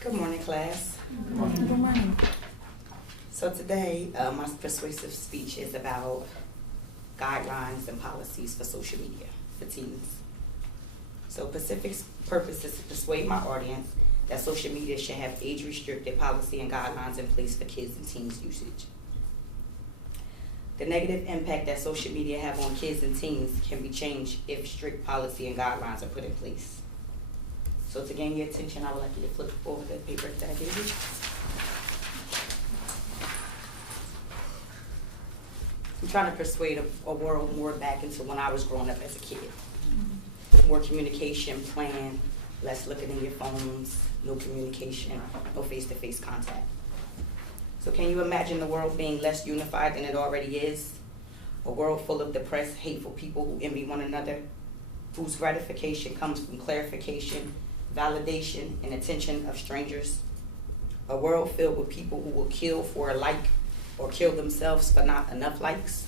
Good morning, class. Good morning. Good morning. So today, my persuasive speech is about guidelines and policies for social media for teens. So Pacific's purpose is to persuade my audience that social media should have age-restricted policy and guidelines in place for kids and teens usage. The negative impact that social media have on kids and teens can be changed if strict policy and guidelines are put in place. So to gain your attention, I would like you to flip over the paper that I gave you. I'm trying to persuade a world more back into when I was growing up as a kid. More communication, plan, less looking in your phones, no communication, no face-to-face contact. So can you imagine the world being less unified than it already is? A world full of depressed, hateful people who envy one another, whose gratification comes from clarification, validation, and attention of strangers. A world filled with people who will kill for a like or kill themselves for not enough likes.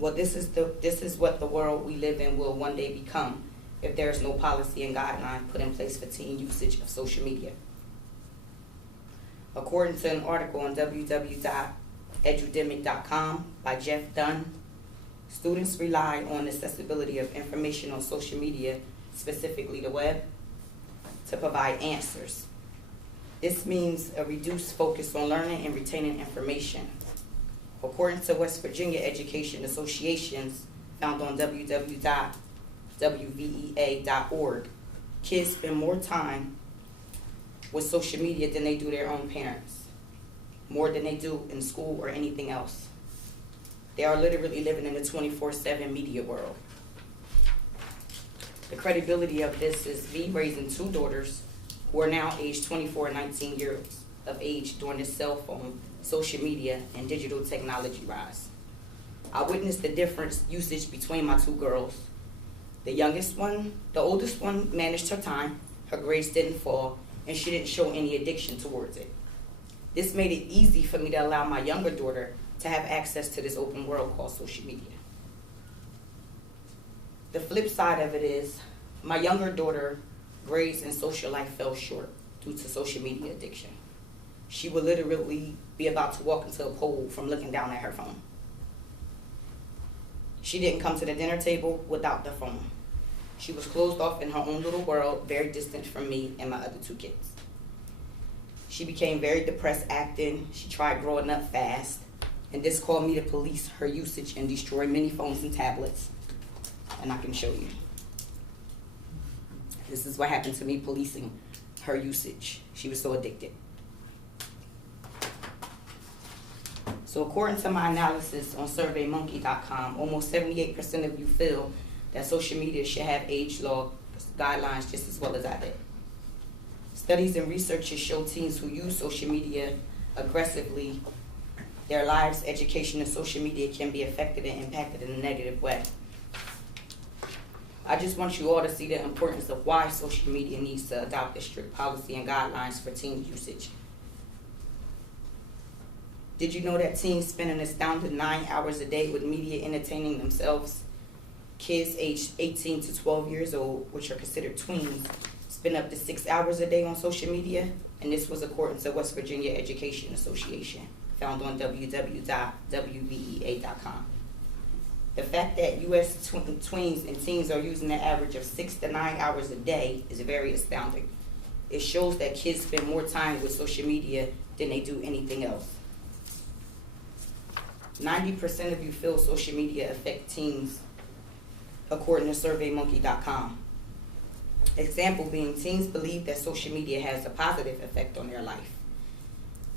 Well, this is what the world we live in will one day become if there is no policy and guideline put in place for teen usage of social media. According to an article on www.edudemic.com by Jeff Dunn, students rely on accessibility of information on social media, specifically the web, to provide answers. This means a reduced focus on learning and retaining information. According to West Virginia Education Associations, found on www.wvea.org, kids spend more time with social media than they do their own parents, more than they do in school or anything else. They are literally living in a 24/7 media world. The credibility of this is me raising two daughters who are now aged 24 and 19 years of age during the cell phone, social media, and digital technology rise. I witnessed the different usage between my two girls. The oldest one managed her time, her grades didn't fall, and she didn't show any addiction towards it. This made it easy for me to allow my younger daughter to have access to this open world called social media. The flip side of it is, my younger daughter grades and social life fell short due to social media addiction. She would literally be about to walk into a pole from looking down at her phone. She didn't come to the dinner table without the phone. She was closed off in her own little world, very distant from me and my other two kids. She became very depressed acting. She tried growing up fast, and this called me to police her usage and destroy many phones and tablets. And I can show you. This is what happened to me policing her usage. She was so addicted. So according to my analysis on SurveyMonkey.com, almost 78% of you feel that social media should have age law guidelines just as well as I did. Studies and researches show teens who use social media aggressively, their lives, education, and social media can be affected and impacted in a negative way. I just want you all to see the importance of why social media needs to adopt a strict policy and guidelines for teen usage. Did you know that teens spend an astounding 9 hours a day with media entertaining themselves? Kids aged 18 to 12 years old, which are considered tweens, spend up to 6 hours a day on social media, and this was according to West Virginia Education Association, found on www.wvea.com. The fact that U.S. tweens and teens are using an average of 6 to 9 hours a day is very astounding. It shows that kids spend more time with social media than they do anything else. 90% of you feel social media affect teens, according to SurveyMonkey.com. Example being, teens believe that social media has a positive effect on their life,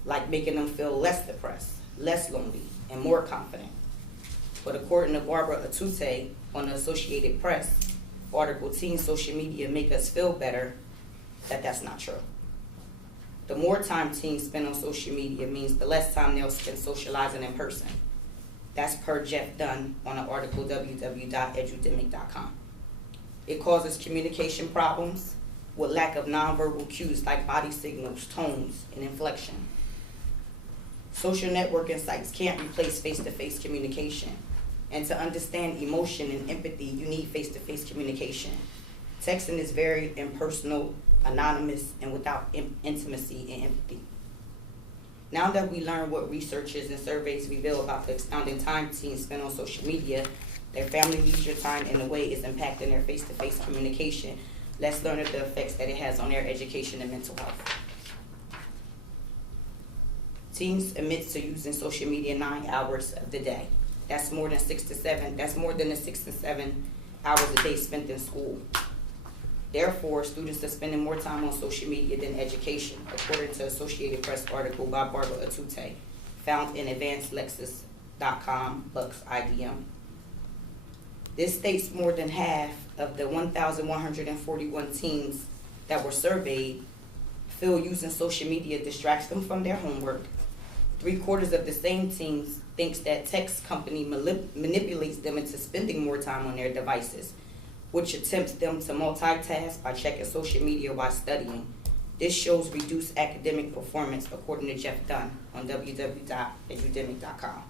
like making them feel less depressed, less lonely, and more confident. But according to Barbara Atute on the Associated Press article, teen social media make us feel better, that's not true. The more time teens spend on social media means the less time they'll spend socializing in person. That's per Jeff Dunn on an article www.edudemic.com. It causes communication problems with lack of nonverbal cues like body signals, tones, and inflection. Social networking sites can't replace face-to-face communication. And to understand emotion and empathy, you need face-to-face communication. Texting is very impersonal, anonymous, and without intimacy and empathy. Now that we learn what researches and surveys reveal about the astounding time teens spend on social media, their family leisure time, and the way it's impacting their face-to-face communication, let's learn the effects that it has on their education and mental health. Teens admit to using social media 9 hours of the day. That's more than the 6 to 7 hours a day spent in school. Therefore, students are spending more time on social media than education, according to Associated Press article by Barbara Atute, found in advancedlexis.com, Bucks IDM. This states more than half of the 1,141 teens that were surveyed feel using social media distracts them from their homework. 3/4 of the same teens thinks that tech company manipulates them into spending more time on their devices, which attempts them to multitask by checking social media while studying. This shows reduced academic performance, according to Jeff Dunn on www.edudemic.com.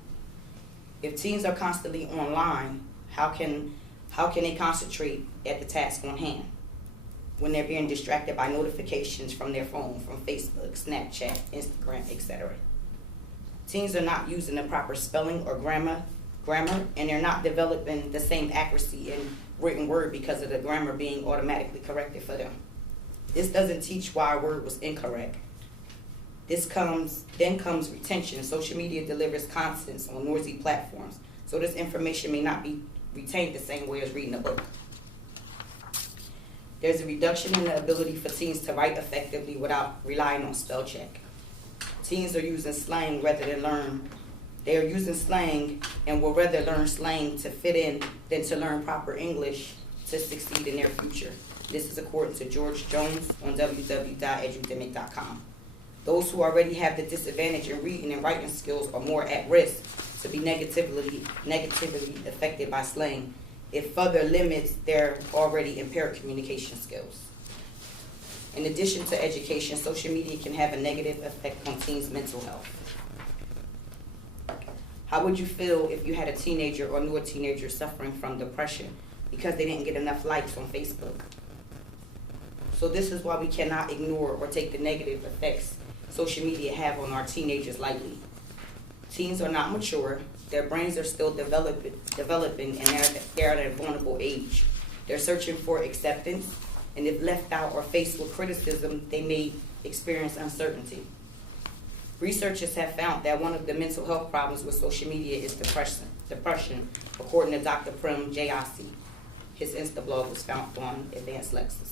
If teens are constantly online, how can they concentrate at the task on hand when they're being distracted by notifications from their phone, from Facebook, Snapchat, Instagram, etc.? Teens are not using the proper spelling or grammar, and they're not developing the same accuracy in written word because of the grammar being automatically corrected for them. This doesn't teach why a word was incorrect. Then comes retention. Social media delivers content on noisy platforms, so this information may not be retained the same way as reading a book. There's a reduction in the ability for teens to write effectively without relying on spell check. Teens are using slang rather than learn. They are using slang and will rather learn slang to fit in than to learn proper English to succeed in their future. This is according to George Jones on www.edudemic.com. Those who already have the disadvantage in reading and writing skills are more at risk to be negatively affected by slang. It further limits their already impaired communication skills. In addition to education, social media can have a negative effect on teens' mental health. How would you feel if you had a teenager or knew a teenager suffering from depression because they didn't get enough likes on Facebook? So this is why we cannot ignore or take the negative effects social media have on our teenagers lightly. Teens are not mature, their brains are still developing, and they're at a vulnerable age. They're searching for acceptance, and if left out or faced with criticism, they may experience uncertainty. Researchers have found that one of the mental health problems with social media is depression, according to Dr. Prem Jayassi. His Insta blog was found on Advanced Lexis.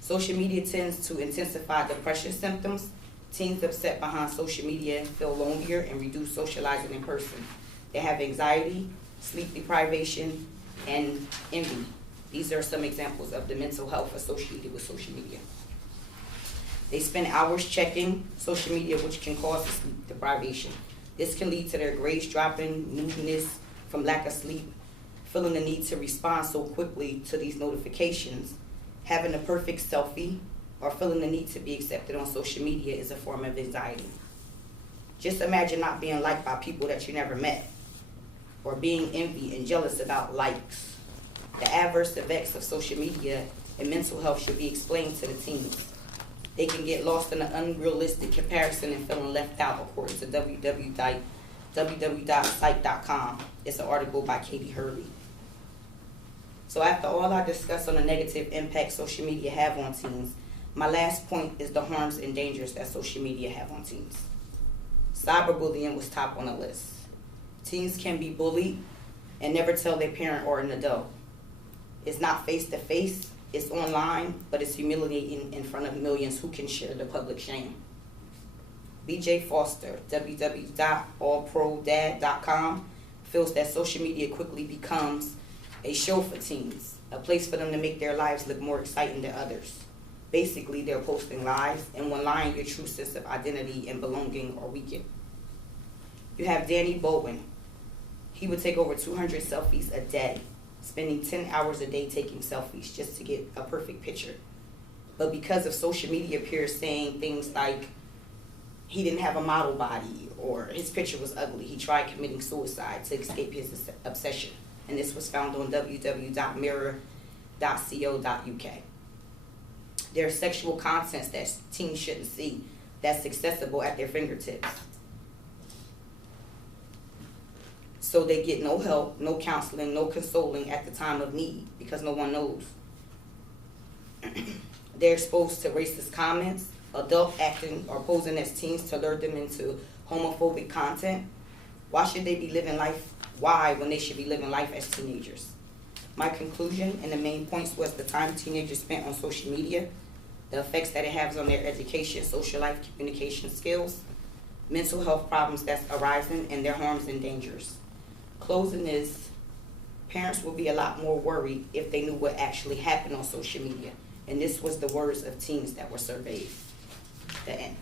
Social media tends to intensify depression symptoms. Teens upset behind social media feel lonelier and reduce socializing in person. They have anxiety, sleep deprivation, and envy. These are some examples of the mental health associated with social media. They spend hours checking social media, which can cause sleep deprivation. This can lead to their grades dropping, moodiness from lack of sleep, feeling the need to respond so quickly to these notifications. Having a perfect selfie or feeling the need to be accepted on social media is a form of anxiety. Just imagine not being liked by people that you never met, or being envied and jealous about likes. The adverse effects of social media and mental health should be explained to the teens. They can get lost in an unrealistic comparison and feeling left out, according to www.psych.com. It's an article by Katie Hurley. So after all I discussed on the negative impact social media have on teens, my last point is the harms and dangers that social media have on teens. Cyberbullying was top on the list. Teens can be bullied and never tell their parent or an adult. It's not face-to-face, it's online, but it's humiliating in front of millions who can share the public shame. BJ Foster, www.allprodad.com, feels that social media quickly becomes a show for teens, a place for them to make their lives look more exciting than others. Basically, they're posting lies, and when lying, your true sense of identity and belonging are weakened. You have Danny Bowen. He would take over 200 selfies a day, spending 10 hours a day taking selfies just to get a perfect picture. But because of social media peers saying things like he didn't have a model body or his picture was ugly, he tried committing suicide to escape his obsession. And this was found on www.mirror.co.uk. There are sexual contents that teens shouldn't see that's accessible at their fingertips. So they get no help, no counseling, no consoling at the time of need because no one knows. They're exposed to racist comments, adult acting or posing as teens to lure them into homophobic content. Why should they be living life? Why when they should be living life as teenagers? My conclusion and the main points was the time teenagers spent on social media, the effects that it has on their education, social life, communication skills, mental health problems that's arising, and their harms and dangers. Closing is, parents will be a lot more worried if they knew what actually happened on social media. And this was the words of teens that were surveyed. The end.